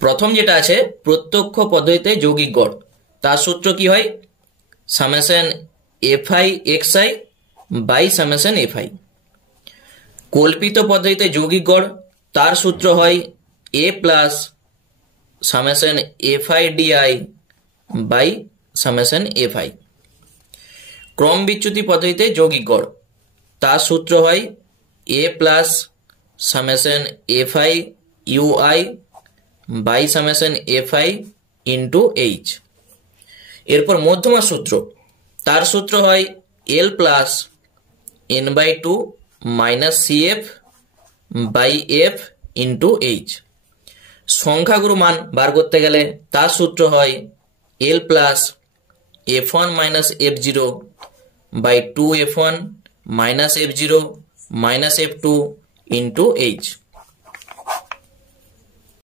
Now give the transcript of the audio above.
প্রথম যেটা আছে প্রত্যক্ষ পদ্ধতিতে যৌগিক গড়, তার সূত্র কি হয়? Summation FI XI by summation FI. কল্পিত পদ্ধতিতে যৌগিক গড়, তার সূত্র হয় A plus summation FI DI by summation FI. ক্রম বিচ্যুতি পদ্ধতিতে যৌগিক গড়, তার সূত্র হয় A plus summation FI UI by summation FI into H. এরপর মধ্যমা সূত্র, তার সূত্র হয় L plus N by two minus CF by F into H. সংখ্যাগুরু মান বার করতে গেলে তার সূত্র হয় L plus F one minus F zero by two F one minus F zero minus F two into H.